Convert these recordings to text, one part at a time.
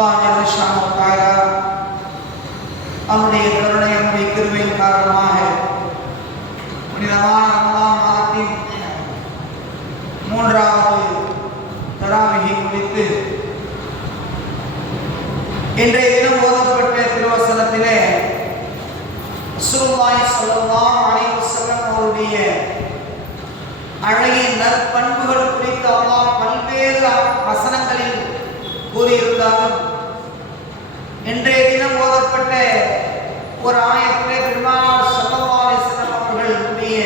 அல்லாஹ் ஜல்லஷானு தஆலா அவருடைய கருணை அவருடைய கிருபையின் காரணமாக புனிதமான ரமலான் மாதத்தின் 3வது தராவிஹை முடித்து இன்றைய தினம் ஓதப்பட்ட திருவசனத்திலே ரசூலுல்லாஹி ஸல்லல்லாஹு அலைஹி வஸல்லம் அவருடைய அழகிய நற்பண்புகள் குறித்து அல்லாஹ் பல்வேறு வசனங்களில் கூறியிருந்தாலும் இன்றைய தினம் ஓதப்பட்ட ஒரு ஆயத்திலே பெருமானார் ஸல்லல்லாஹு அலைஹி வஸல்லம் அவர்களுடைய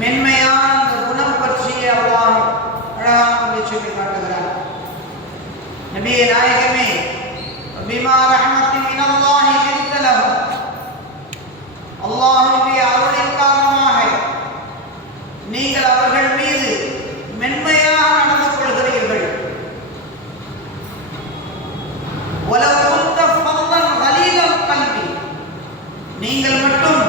மென்மையான அந்த குணம் பற்றிய அல்லாஹ் அழகாக சொல்லி காட்டுகிறார். நபியே நாயகமே, பிமா ரஹ்மத்தின் மினல்லாஹி லின்த லஹும், அல்லாஹ்வுடைய அருளின் காரணமாக நீங்கள் அவர்கள் மீது மென்மையாக நடந்து கொள்கிறீர்கள். வலவ் குன்த ஃபல்லன் கலீலல் கல்பி, நீங்கள் மட்டும்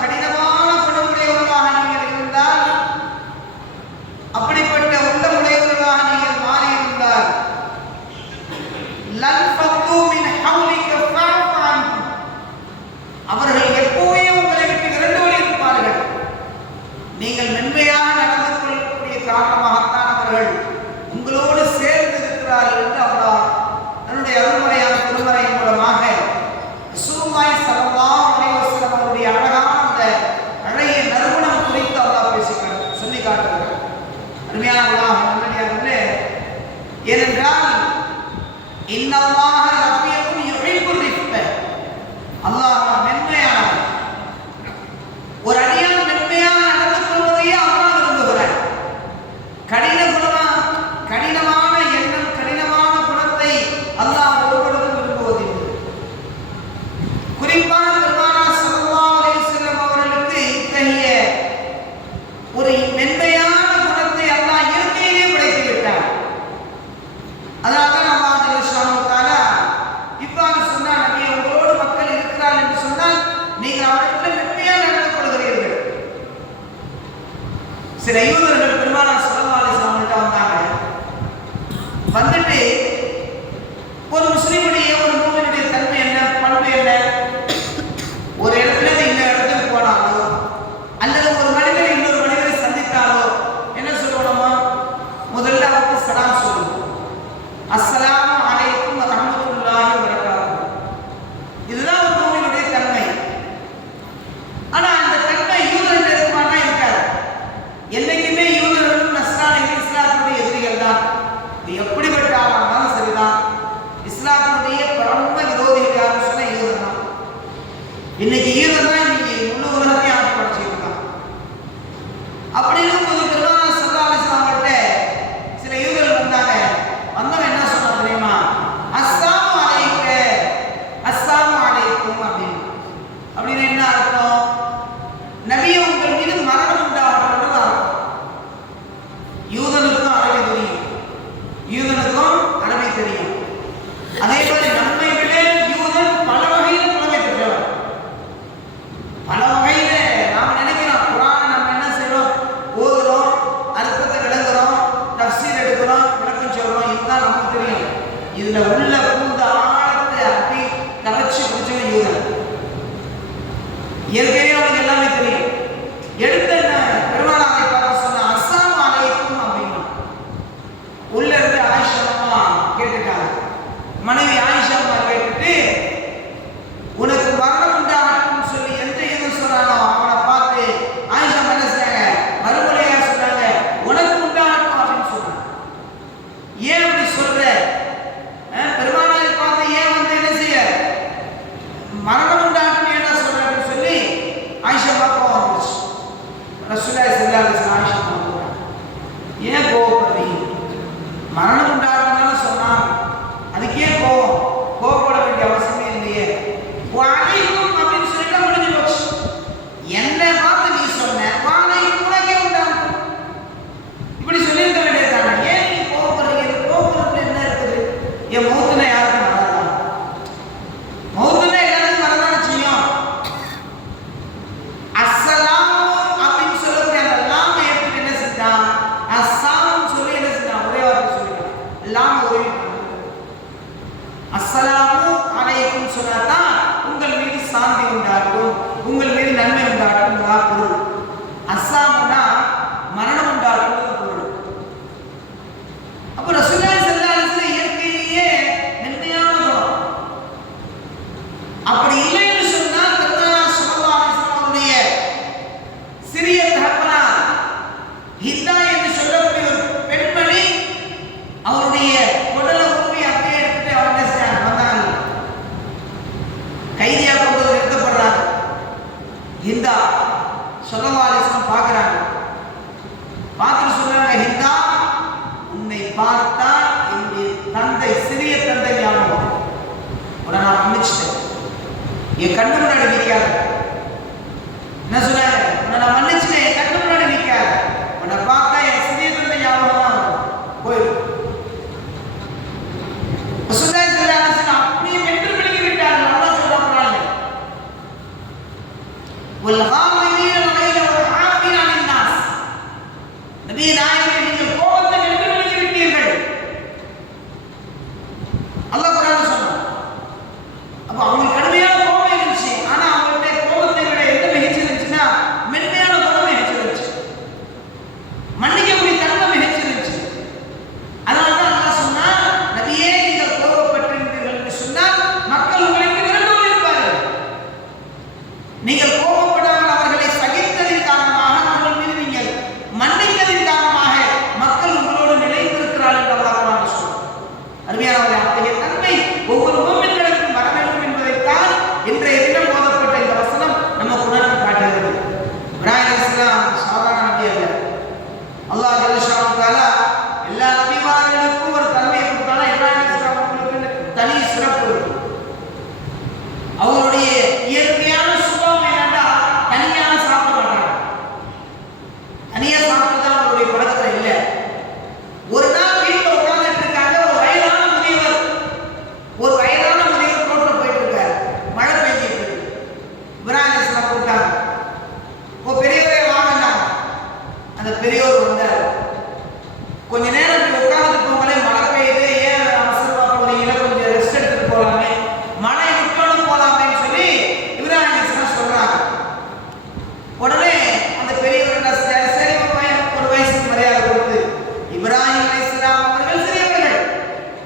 கடினமான குணமுடையவர்களாக நீங்கள் இருந்தால், அப்படிப்பட்ட உள்ளமுடையவர்களாக நீங்கள் மாறியிருந்தால், லன் ஃபத்து மின் ஹவ்லிக ஃபஅஃபு அன்ஹும், அவர்கள் எப்போவே உங்களை விட்டு விரண்டு ஓடியிருப்பார்கள். நீங்கள் மென்மையாக நடந்து கொள்ளக்கூடிய காரணமாகத்தான் அவர்கள் உங்களோடு சேர்ந்து இருக்கிறார்கள் என்று அல்லாஹ் தன்னுடைய அருள்மறையான திருமறையின் மூலமாக ரசூலுல்லாஹி ஸல்லல்லாஹு அலைஹி வஸல்லம் அவருடைய அழகான அந்த அழகிய நற்குணம் குறித்து அல்லாஹ் சொல்லி காட்டுகிறார். அருமையான அல்லாஹ் நல்லடியார்களே, ஏனென்றால் இன்னல்லாஹ ரஃபீகுன் யுஹிப்புர் ரிஃப்க, அல்லாஹ் மென்மையானவன். ஒரு அடியான் மென்மையாக நடந்து கொள்வதையே அல்லாஹ் விரும்புகிறார். கடினமான எண்ணம், கடினமான குணத்தை அல்லாஹ் ஒருபொழுதும் விரும்புவதில்லை. குறிப்பாக பெருமானார் ஸல்லல்லாஹு அலைஹி வஸல்லம் அவர்களுக்கு இத்தகைய ஒரு மென்மையான குணத்தை அல்லாஹ் இயற்கையிலே படைத்து விட்டார். அதனால்தான் அல்லாஹ் ஜல்லஷானு தஆலா இவ்வாறு சொன்னார், நபியே, உங்களோடு மக்கள் இருக்கிறார்கள் என்று சொன்னால் நீங்கள் அவர்களிடம் மென்மையாக நடந்து கொள்கிறீர்கள். சில யூதர்கள் பெருமானார் ஸல்லல்லாஹு அலைஹி வஸல்லம் கிட்ட வந்தாங்க. வந்துட்டு ஒரு முஸ்லிமுடைய, ஒரு மூமினுடைய தன்மை என்ன, பண்பு என்ன, ஒரு இடத்துல இன்னொரு இடத்துக்கு போனாலோ அல்லது ஒரு மனிதர் இன்னொரு மனிதரை சந்தித்தாலோ என்ன சொல்லணுமா? முதல்ல அவருக்கு சலாம் சொல்லணும். அஸ்ஸலாமு அலைக்கும் வரஹ்மத்துல்லாஹி வபரகாத்துஹு. இதுதான் ஒரு மூமினுடைய தன்மை. ஆனா அந்த தன்மை யூதர்கள் இருக்குமானா இருக்காது. என்னைக்குமே யூதர்களும் நஸ்ரானிகளும் இஸ்லாத்தினுடைய எதிரிகள் தான். இது எப்படிப்பட்ட ஆளாக இருந்தாலும் சரிதான். இஸ்லாத்தினுடைய பரம விரோதிகள் யாரும் சொன்ன யூதர் தான். இன்னைக்கு யூதர் தான் இன்னைக்கு முழு உலகத்தையும் ஆட்சி படைச்சிட்டு இருக்கான். அப்படி இருக்கும்போது பெருமானார் ஸல்லல்லாஹு அலைஹி வஸல்லம் கிட்ட சில யூதர்கள் வந்தாங்க. வந்தவன் என்ன சொன்னான் தெரியுமா? அஸ்ஸலாமு அலைக்க, அஸ்ஸலாமு அலைக்கும் அப்படின்னு. அப்படின்னு என்ன அர்த்தம்? நபியே, உங்கள் மீது மரணம் உண்டாகட்டும் அர்த்தம். யூதனுக்கும் அரபி தெரியும். அதே மாதிரி நம்மை விட யூதன் பல வகையில் புலமை பெற்றவர். பல வகையில நாம் நினைக்கிறோம், குர்ஆனை நம்ம என்ன செய்றோம்? ஓதுறோம், அர்த்தத்தை விளங்குறோம், தஃசீர் எடுக்கிறோம், விளக்கம் சொல்றோம். இதுதான் நமக்கு தெரியும். இதுல உள்ள பூந்த ஆழத்தை அப்படி கரைச்சி குடிச்சவன் யூதன். இயற்கையே அவனுக்கு எல்லாமே தெரியும். எடுத்த பெருமானாரை பார்த்து சொன்ன அஸ்ஸலாமு அலைக்கும் அப்படின்னா உள்ள இருந்து ஆயிஷா அம்மா கேட்டுட்டாங்க. மனைவி ஆயிஷா அம்மா கேட்டுட்டு, உனக்கு மரணம் உண்டாகட்டும் சொல்லி எந்த யூதன் சொன்னானோ அவனை பார்த்து ஆயிஷா அம்மா என்ன செய்றாங்க? மறுமொழியா சொன்னாங்க, உனக்கு உண்டாகட்டும் அப்படின்னு சொன்னாங்க. ஏன் அப்படி சொல்ற? பெருமானாரை பார்த்து ஏன் வந்து என்ன செய்ய மரணம் உண்டாகட்டும் என்ன சொல்றன்னு சொல்லி ஆயிஷா அம்மா கோவம் வந்துச்சு. ரசூலுல்லாஹி ஸல்லல்லாஹு அலைஹி வஸல்லம் ஆயிஷா அம்மா ஏன் கோவப்படுறீங்க? மரணம் உண்டாகணும்னு சொன்னா அதுக்கே கோவப்பட வேண்டிய அவசியமே இல்லையே. வாழைக்கும் அப்படின்னு சொல்லிட்டு முடிஞ்சு போச்சு. என்னை பார்த்து நீ சொன்ன வாழை உனக்கே உண்டாகும் இப்படி சொல்லியிருக்க வேண்டியதானே. ஏன் நீ கோவப்படுறீங்க? கோவப்படுறது என்ன இருக்குது? என் மௌத்துனா யாருக்கும் வராதா? மௌத்துனா எல்லாருக்கும் வரதானே செய்யும். அஸ்ஸலாமு அப்படின்னு சொல்லக்கூடிய அந்த லாம எடுத்துட்டு என்ன செஞ்சான்? அஸ்ஸாம் சொல்லி என்ன செஞ்சான்? ஒரே வார்த்தை சொல்லிட்டான். லாம உருவிட்டான். பார்த்தால் என்னுடைய தந்தை, சிறிய தந்தை ஞாபகம். உன்னை நான் மன்னிச்சிட்டேன், என் கண்ணு முன்னாடி நிற்காது. என்ன சொன்னாங்க? உன்னை நான் மன்னிச்சிட்டேன், என் கண்ணு முன்னாடி நிற்காது. உன்னை பார்த்தா என் சிறிய தந்தை ஞாபகம் தான் போயிடும். அப்படியே வென்று விழுங்கி விட்டார்கள். அல்லாஹ் சொல்றாங்க, நபி நாயகமே, நீங்கள் கோபத்தை வென்று விழுங்கி விட்டீர்கள். அல்லாஹ் குர்ஆன்ல சொன்னான். அப்ப அவங்களுக்கு கடுமையான கோபம் இருந்துச்சு. ஆனா அவங்கள்ட்ட கோபத்தை விட எந்த மிகச்சி இருந்துச்சுன்னா மென்மையான குணம் மிகச்சி இருந்துச்சு, மன்னிக்கக்கூடிய தன்மை மிகச்சி இருந்துச்சு. அதனால்தான் அல்லாஹ் சொன்னா, நபியே நீங்கள் கோபப்பட்டிருந்தீர்கள் என்று சொன்னால் மக்கள் உங்களுக்கு விரும்புவது இருப்பார்கள். நீங்கள் கோபப்படாமல் அவர்களை சகித்ததின் காரணமாக, அவர்கள் மீது நீங்கள் மன்னித்ததின் காரணமாக மக்கள் உங்களோடு நிலைத்திருக்கிறார்கள் என்று அல்லாஹ் குர்ஆன்ல சொல்றார். அருமையானவர்களே, அத்தகைய தன்மை ஒவ்வொரு மூமின்களுக்கும் வர வேண்டும் என்பதைத்தான் இன்றைய தினம் ஓதப்பட்ட இந்த வசனம் நமக்கு உணர்த்தி காட்டுகிறது. இப்ராஹிம் அலைஹிஸ்ஸலாம் சாதாரண நபி அல்ல. அல்லாஹ் ஜல்லஷானு தஆலா எல்லா நபிமார்களுக்கும் ஒரு தன்மையை கொடுத்தாலும் இப்ராஹிம் அலைஹிஸ்ஸலாம் அவர்களுக்கு தனி சிறப்பு இருக்கு. அவருடைய இயற்கையான சுபாவம் என்னன்னா, தனியாக சாப்பிட மாட்டாங்க. தனியா சாப்பிட்டு தான் அவருடைய பழக்கத்துல இல்லை. ஒரு நாள் வீட்டில் உட்கார்ந்துட்டு இருக்காங்க. ஒரு வயதான முதியவர் ரோட்ல போயிட்டு இருக்காரு. மழை பெஞ்சிட்டு இருக்கு. இப்ராஹிம் அலைஹிஸ்ஸலாம் கூப்பிட்டாங்க. பெரியவரே வாங்கினாங்க. அந்த பெரியவர் வந்தார். கொஞ்ச நேரம் இப்படி உட்கார்ந்துட்டு போங்களே, மழை பெய்யுது, ஏன் அவசரமா போறீங்க, கொஞ்சம் ரெஸ்ட் எடுத்துட்டு போலாமே, மழை விட்டோன்னு போலாமேன்னு சொல்லி இப்ராஹிம் அலைஹிஸ்ஸலாம் சொல்றாங்க. உடனே அந்த பெரியவர் என்ன செஞ்சாரு? சரி, ஒரு வயசுக்கு மரியாதை கொடுத்து, இப்ராஹிம் அலைஹிஸ்ஸலாம் அவர்கள் சிறியவர்கள்,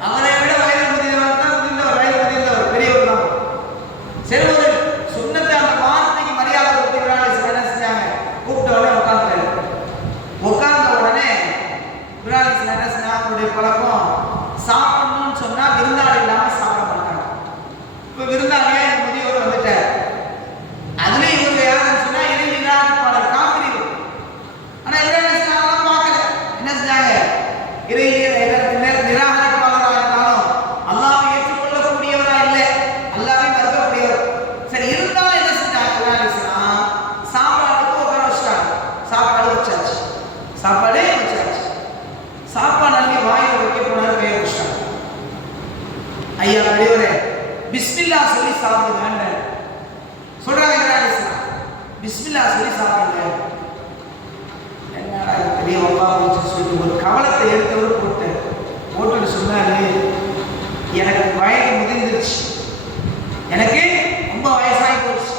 அவரை விட வயது முதிர்ந்தவர் தான், வயது முதிர்ந்தவர் பெரியவர் தான். சரி, ஒரு சுன்னத்தை அந்த வார்த்தைக்கு மரியாதை கொடுத்து இப்ராஹிம் அலைஹிஸ்ஸலாம் என்ன செஞ்சாங்க? கூப்பிட்ட உடனே உட்கார்ந்தாரு. உட்கார்ந்த உடனே இப்ராஹிம் அலைஹிஸ்ஸலாம் என்ன செஞ்சாங்க? அவருடைய பழக்கம், சாப்பிடணும்னு சொன்னா விருந்தாளி இல்லாம சாப்பிட மாட்டாங்க. இப்ப விருந்தாளியா இந்த முதியவர் வந்துட்டார். அதுலயும் இவங்க யாருன்னு சொன்னா இறை நிராகரிப்பாளர், காஃபிர். ஆனா இப்ராஹிம் அலைஹிஸ்ஸலாம் பார்க்கல. என்ன செஞ்சாங்க? இறை நிராகரிப்பாளராக இருந்தாலும் அல்லாஹ்வை ஏற்றுக்கொள்ளக்கூடியவரா இல்லை, அல்லாஹ்வை மறுக்கக்கூடியவர். சரி, இருந்தாலும் என்ன செஞ்சாங்க? இப்ராஹிம் அலைஹிஸ்ஸலாம் சாப்பாடுக்கு உட்கார வச்சாங்க. சாப்பாடு வச்சாச்சு. சாப்பாடு அள்ளி வாயில வைக்க போனாரு, கையை வச்சாங்க. ஐயா பெரியவரே, பிஸ்மில்லா சொல்லி சாப்பிடுங்க சொல்றாங்க இப்ராஹிம் அலைஹிஸ்ஸலாம். பிஸ்மில்லா சொல்லி சாப்பிடுங்க. என்னடா இது பெரிய வப்பா போச்சு சொல்லி ஒரு கவலத்தை எடுத்தவர் போட்டுட்டு சொன்னாரு, எனக்கு வயது முதிர்ந்துருச்சு, எனக்கு ரொம்ப வயசாகி போச்சு,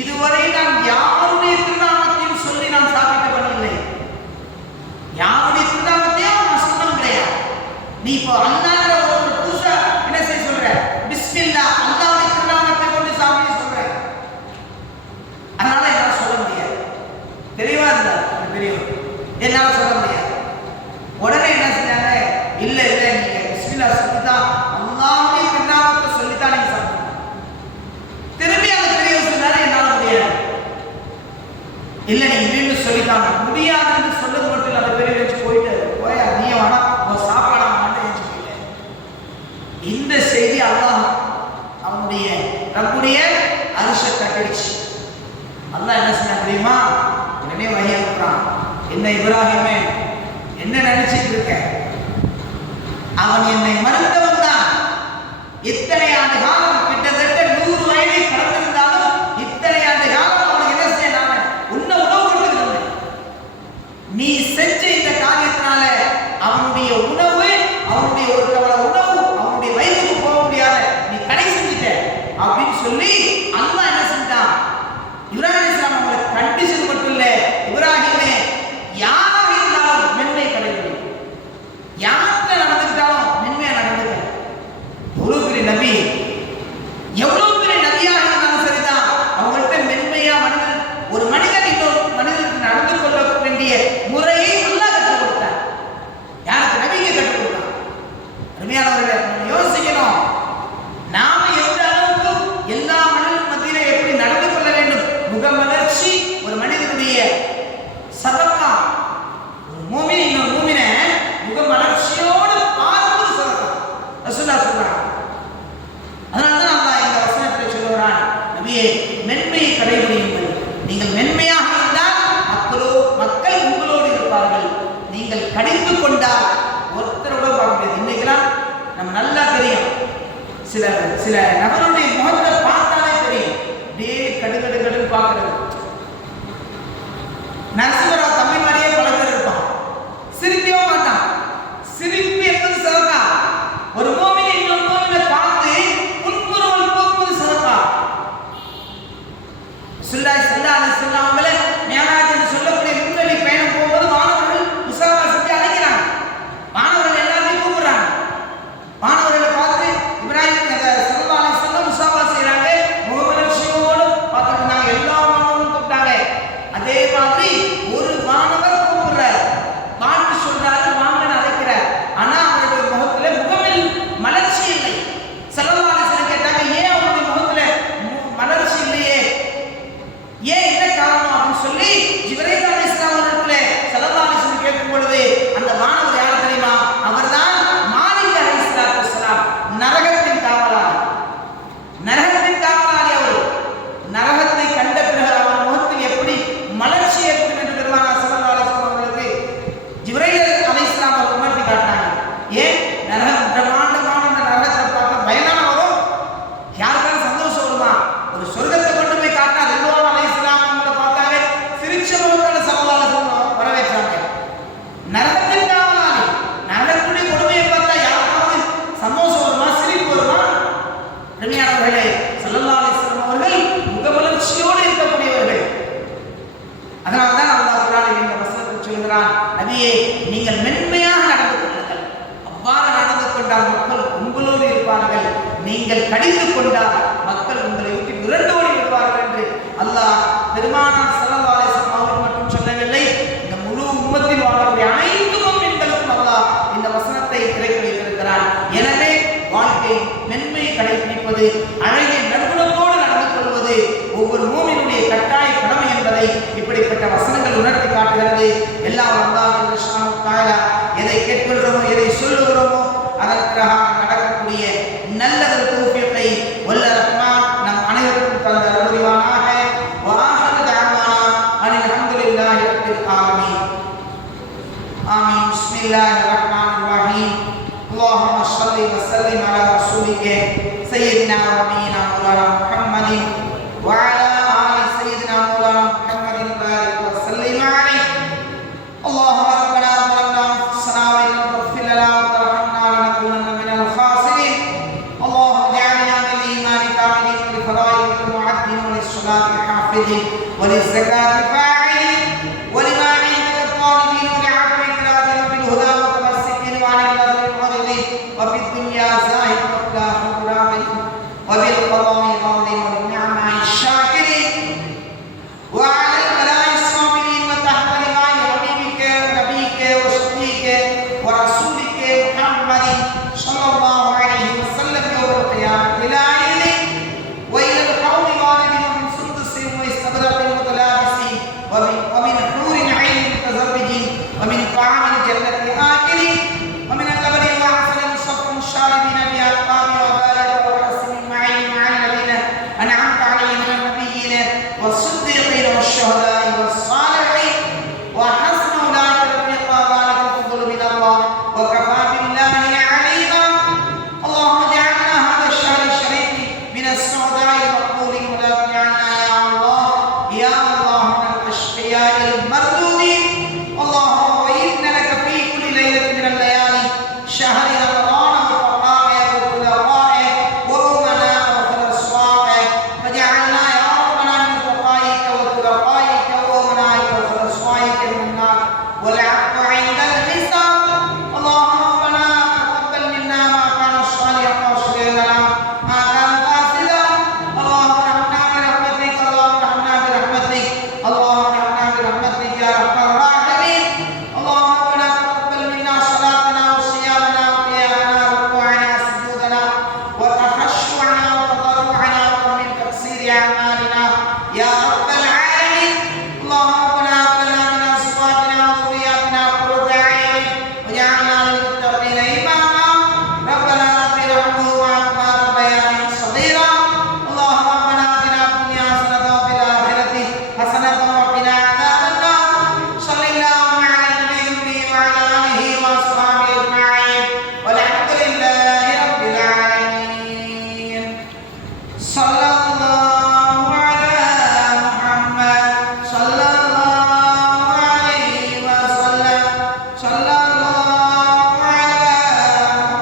இதுவரை நான் யாருடைய திருநாமத்தையும் சொல்லி நான் சாப்பிட்டு பண்ணவில்லை, யாருடைய திருநாமத்தையும் நான் சொன்னது கிடையாது. நீ இப்போ அல்லாஹ்ங்கிற ஒரு புதுசா என்ன செய்ய சொல்ற? பிஸ்மில்லா, அல்லாஹ்வுடைய திருநாமத்தை கொண்டு சாப்பிட்டு சொல்ற. அதனால என்னால சொல்ல முடியாது. தெளிவா இருந்தார் அந்த பெரியவர், என்னால சொல்ல முடியாது. உடனே என்ன செஞ்சாங்க? இல்ல இல்ல, நீங்க பிஸ்மில்லா சொல்லிதான், அல்லாஹ்வுடைய திருநாமத்தை சொல்லித்தான் நீங்க சாப்பிடணும். திரும்பி அந்த பெரியவர் சொன்னாரு, என்னால முடியாது. இல்ல, நீங்க மீண்டும் சொல்லித்தாங்க. முடியாதுன்னு சொன்னது மட்டும் இல்ல, அந்த பெரியவர் வச்சு போயிட்டு போயா நீ வேணா உன் சாப்பாடா மாட்டேன்னு சொல்லல. இந்த செய்தி அல்லாஹ் அவனுடைய ரப்புடைய அரிசை கட்டிடுச்சு. அல்லாஹ் என்ன சொன்னா தெரியுமா? உடனே வழி அனுப்புறான். என்ன இப்ராஹிமே, என்ன நினைச்சிட்டு இருக்க? அவன் என்னை மறுத்தவன் தான். இத்தனை ஆண்டு காலம், கிட்டத்தட்ட 100 வயதை கடந்திருந்தாலும் இத்தனை ஆண்டு காலம் அவனுக்கு என்ன செய்ய நான் உன்ன உணவு கொடுத்துருந்தேன். நீ செஞ்ச இந்த காரியத்தினால அவனுடைய உணவு, அவனுடைய ஒரு கவலை உணவு அவனுடைய வயிற்றுக்கு போக முடியாத நீ கடை செஞ்சுட்ட அப்படின்னு சொல்லி அல்லாஹ் என்ன செஞ்சான்? இப்ராஹிம் அலைஹிஸ்ஸலாம் அவங்களை கண்டிச்சது மட்டும் இல்ல, இப்ராஹிமே யாராக இருந்தாலும் மென்மை கடைபிடி, யார்கிட்ட நடந்துக்கிட்டாலும் மென்மையா நடந்துக்க. எவ்வளவு பெரிய நபி, எவ்வளவு பெரிய நபியாக இருந்தாலும் சரிதான், அவங்கள்ட்ட மென்மையா ஒரு மனிதன் இன்னொரு மனிதனுக்கு நடந்து கொள்ள வேண்டிய முறையை அல்லாஹ் கற்றுக் கொடுத்தார். யாருக்கு? நபிக்கு கற்றுக் கொடுத்தான். அருமையான சில நபருடைய முகத்தை பார்த்தாலே தெரியும், அப்படியே கடுகடுகடுன்னு பார்க்கறது. நரசிம்மராவ் தம்பி மாதிரியே பல பேர் இருப்பான், சிரிக்கவே மாட்டான். சிரிப்பு என்பது சதகா. ஒரு மூமின் இன்னொரு மூமினை பார்த்து புன்முறுவல் போக்குவது சதகா. ரசூலுல்லாஹி ஸல்லல்லாஹு அலைஹி வஸல்லம் அவங்களே மிஅராஜ் என்று சொல்லக்கூடிய விண்வெளி பயணம் போகும்போது மாணவர்கள் முஸாபா செஞ்சு அழைக்கிறாங்க. மாணவர்கள் எல்லாரையும் கூப்பிடுறாங்க. மாணவர்களை பார்த்து இப்ராஹிம் ஸல்லல்லாஹு அலைஹி வஸல்லம் முஸாபா செய்றாங்க. முகமலர்ச்சியோடு பார்த்துட்டு நாங்க எல்லா மாணவர்களும் கூப்பிட்டாங்க. அதே மாதிரி ஒரு மாணவர் கூப்பிடுறார், பாட்டு சொல்றாரு, வாங்கன்னு அழைக்கிறார். ஆனா அவருடைய முகத்துல முகமில் மலர்ச்சி இல்லை. ஸல்லல்லாஹு அலைஹி வஸல்லம் கேட்டாங்க, ஏன் அவருடைய முகத்துல மலர்ச்சி இல்லையே, ஏன் என்ன காரணம் அப்படின்னு சொல்லி ஜிப்ரீல் அலைஹிஸ்ஸலாம் அவர்களை ஸல்லல்லாஹு அலைஹி வஸல்லம் கேட்கும் பொழுது அந்த மாணவர் யார் தெரியுமா? அவர்தான் மாலிக் அலைஹிஸ்ஸலாத்து வஸ்ஸலாம், நரகத்தின் காவலாளி. நரகத்தின் காவலாளி அவர். நரகத்தை கண்ட பிறகு அவர் முகத்தில் எப்படி மலர்ச்சி ஏற்படும் என்று பெருமானார் ஸல்லல்லாஹு அலைஹி வஸல்லம் அவர்களுக்கு ஜிப்ரீல் அலைஹிஸ்ஸலாம் அவர் உணர்த்தி காட்டினாங்க. ஏன் நரகம் பிரம்மாண்டமான அந்த நரகத்தை பார்க்க பயனான வரும், யாருக்கான சந்தோஷம் வருமா? ஒரு சொர்க்கத்தை கொண்டு போய் காட்டினா ரிதுவான் அலைஹிஸ்ஸலாம் அவங்கள பார்த்தாவே சிரிச்ச முகத்தோட ஸல்லல்லாஹு அலைஹி வஸல்லம் வரவேற்றாங்க. நரகத்தின் காவலாளி. நரகத்துடைய கொடுமையை பார்த்தா யாருக்காவது சந்தோஷம் வருமா, சிரிப்பு வருமா? அருமையானவர்களே, ஸல்லல்லாஹு அலைஹி வஸல்லம் அவர்கள் முகமலர்ச்சியோடு இருக்கக்கூடியவர்கள். அதனால்தான் அல்லாஹ் குர்ஆனில் இந்த வசனத்தில் சொல்கிறான், நபியே நீங்கள் மென்மையாக நடந்து கொள்ளுங்கள். அவ்வாறு நடந்து கொண்டால் மக்கள் உங்களோடு இருப்பார்கள், நீங்கள் கடிந்து கொண்டால் மக்கள் உங்களை விட்டு விரண்டோடி விடுவார்கள் என்று அல்லாஹ் பெருமானார் ஸல்லல்லாஹு அலைஹி வஸல்லம் அவர்கள் மட்டும் சொல்லவில்லை, இந்த முழு உம்மத்தில் வாழக்கூடிய அனைத்து முஃமின்களுக்கும் அல்லாஹ் இந்த வசனத்தை இறக்கி வைத்திருக்கிறார். எனவே வாழ்க்கை மென்மையை கடைபிடிப்பது, அழகிய நற்குணத்தோடு நடந்து கொள்வது ஒவ்வொரு மூமினுடைய கட்டாய கடமை என்பதை இப்படிப்பட்ட வசனங்கள் உணர்த்தி காட்டுகிறது. எல்லாம் அல்லாஹ் சுப்ஹானஹு வ தஆலா எதை கேட்கிறோமோ, எதை சொல்லுகிறோமோ அதன் பிரகாரம் நடக்கக்கூடிய நல்ல ஒரு தௌஃபீகை வல்ல ரஹ்மான் நம் அனைவருக்கும் தந்த அருள்வானாக. வஆஹிரு தஅவானா அனில் ஹம்துலில்லாஹி ரப்பில் ஆலமீன். ஆமீன். பிஸ்மில்லாஹிர் ரஹ்மானிர் ரஹீம். اللهم صل وسلم على رسولك سيدنا ونبينا مولانا محمد وعلى آل سيدنا مولانا محمد وبارك وسلم عليه. اللهم ربنا ظلمنا انفسنا وان لم تغفر لنا وترحمنا لنكونن من الخاسرين. اللهم اجعلنا من الايمان كاملين ولفرائضك معدين وللصلاه حافظين وللزكاه فاعلين ولما عندك الطالبين ولعفوك راجين بالهدى وتمسكين وعن الذي وفي الدنيا